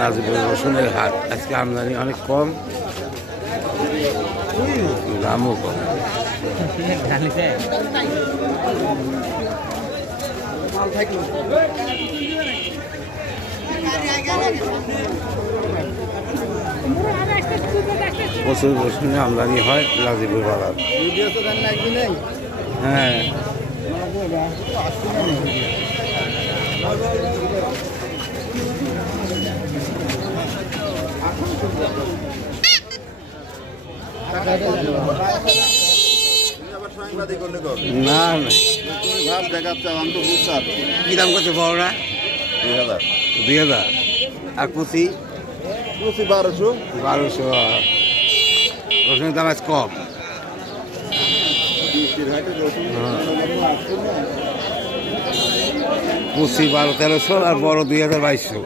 নাজিবুর রসুনের হাট আজকে আমদানি অনেক কম, দামও কম। প্রচুর রসুনের আমদানি হয় নাজিবুর বাজার। হ্যাঁ, না না কি দাম করছে বড়রা? 2000 আর কুচি 1200। রসুনের দাম আজ কম। কুচি 1200-1300 আর বড় 2200।